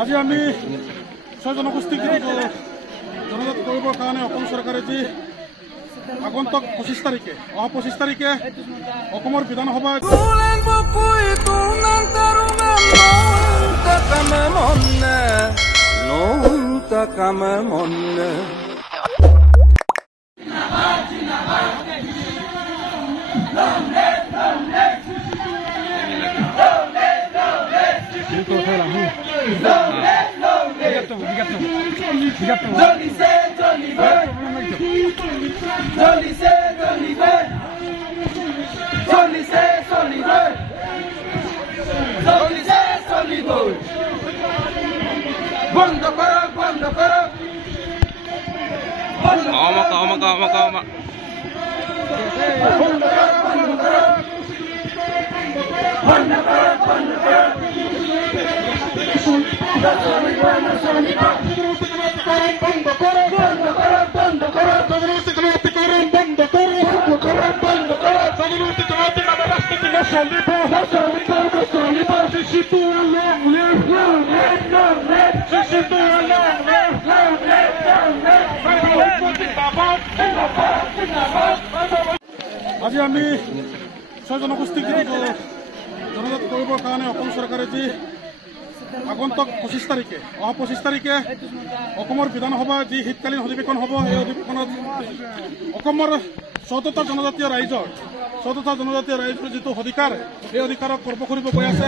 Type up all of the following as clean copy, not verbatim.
আজি আমি ছয় জনগোষ্ঠীক জনজাত কৰিবৰ কাৰণে অসম চৰকাৰে যি আগন্তুক 25 তাৰিখে অহা 25 তাৰিখে অসমৰ বিধানসভা আজি আমি ছয় জনগোষ্ঠীক জনজাত কৰিবৰ কাৰণে অসম চৰকাৰে যি আগন্তুক 25 তাৰিখে অহা 25 তাৰিখে অসমৰ বিধানসভা যি শীতকালীন অধিৱেশন হ'ব এই অধিৱেশনত অসমৰ 14টা জনজাতীয় ৰাইজৰ যিটো অধিকাৰ এই অধিকাৰক কৰ্ম কৰিব গৈ আছে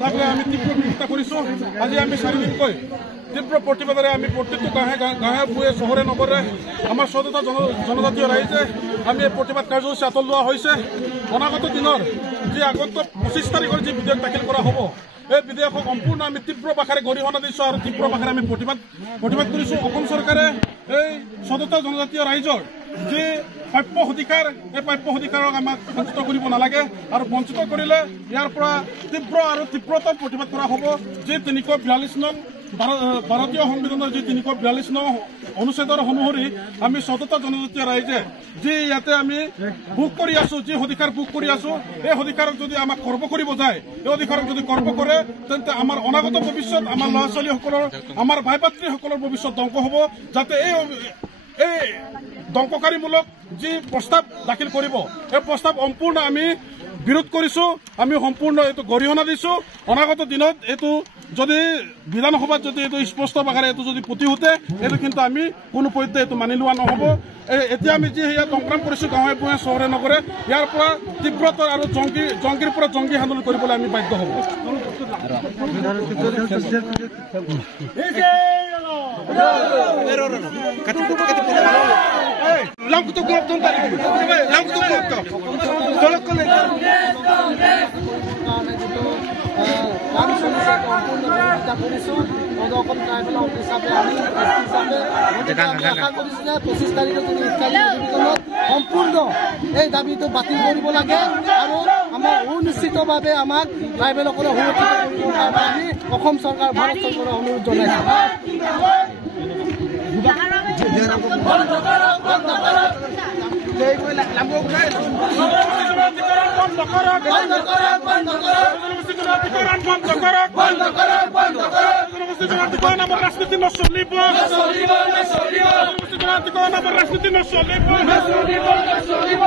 তাকে আমি তীব্ৰ বিৰোধিতা কৰিছোঁ। আজি আমি চাৰিদিনকৈ তীব্ৰ প্ৰতিবাদেৰে আমি প্ৰতিটো গাঁৱে ভূঞে চহৰে নগৰে আমাৰ 14টা জনজাতীয় ৰাইজে আমি এই প্ৰতিবাদ কাৰ্যসূচী হাতত লোৱা হৈছে। অনাগত দিনৰ যি আগন্তুক 25 তাৰিখৰ যি বিধেয়ক দাখিল কৰা হ'ব এই বিধেয়কক সম্পূৰ্ণ আমি তীব্ৰ ভাষাৰে গৰিহণা দিছোঁ আৰু তীব্ৰ ভাষাৰে আমি প্ৰতিবাদ কৰিছোঁ। অসম চৰকাৰে এই 14টা জনজাতীয় ৰাইজৰ যি প্ৰাপ্য অধিকাৰ এই প্ৰাপ্য অধিকাৰক আমাক বঞ্চিত কৰিব নালাগে আৰু বঞ্চিত কৰিলে ইয়াৰ পৰা তীব্ৰ আৰু তীব্ৰতৰ প্ৰতিবাদ কৰা হ'ব। যি 342 নং ভাৰতীয় সংবিধানৰ যি 342 নং অনুচ্ছেদৰ অনুসৰি আমি 14টা জনজাতীয় ৰাইজে যি ইয়াতে আমি ভোগ কৰি আছোঁ যি অধিকাৰ ভোগ কৰি আছোঁ এই অধিকাৰক যদি আমাক কৰ্ম কৰিব যায় এই অধিকাৰক যদি কৰ্ম কৰে তেন্তে আমাৰ অনাগত ভৱিষ্যত আমাৰ ল'ৰা ছোৱালীসকলৰ আমাৰ ভাই ভাতৃসকলৰ ভৱিষ্যত ধ্বংস হ'ব। যাতে এই ধ্বংসকাৰীমূলক যি প্ৰস্তাৱ দাখিল কৰিব এই প্ৰস্তাৱ সম্পূৰ্ণ আমি বিৰোধ কৰিছোঁ। আমি সম্পূৰ্ণ এইটো গৰিহণা দিছোঁ। অনাগত দিনত এইটো যদি বিধানসভাত যদি এইটো স্পষ্ট ভাষাৰে এইটো যদি প্ৰতিহতে এইটো কিন্তু আমি কোনো পধ্যে এইটো মানি লোৱা নহ'ব। এতিয়া আমি যি ইয়াত সংগ্ৰাম কৰিছোঁ গাঁৱে ভূঞে চহৰে নগৰে ইয়াৰ পৰা তীব্ৰতৰ আৰু জংগীৰ পৰা জংগী আন্দোলন কৰিবলৈ আমি বাধ্য হ'ব। সম্পূৰ্ণ এই দাবীটো বাতিল কৰিব লাগে আৰু আমাৰ সুনিশ্চিতভাৱে আমাক ট্ৰাইবেলসকলক সুৰক্ষিত কৰিবৰ কাৰণে আমি অসম চৰকাৰ ভাৰত চৰকাৰক অনুৰোধ জনাইছোঁ। ৰাজনীতি নচলিব ৰাজনীতি নচলিব ৰাজনীতি নচলিব।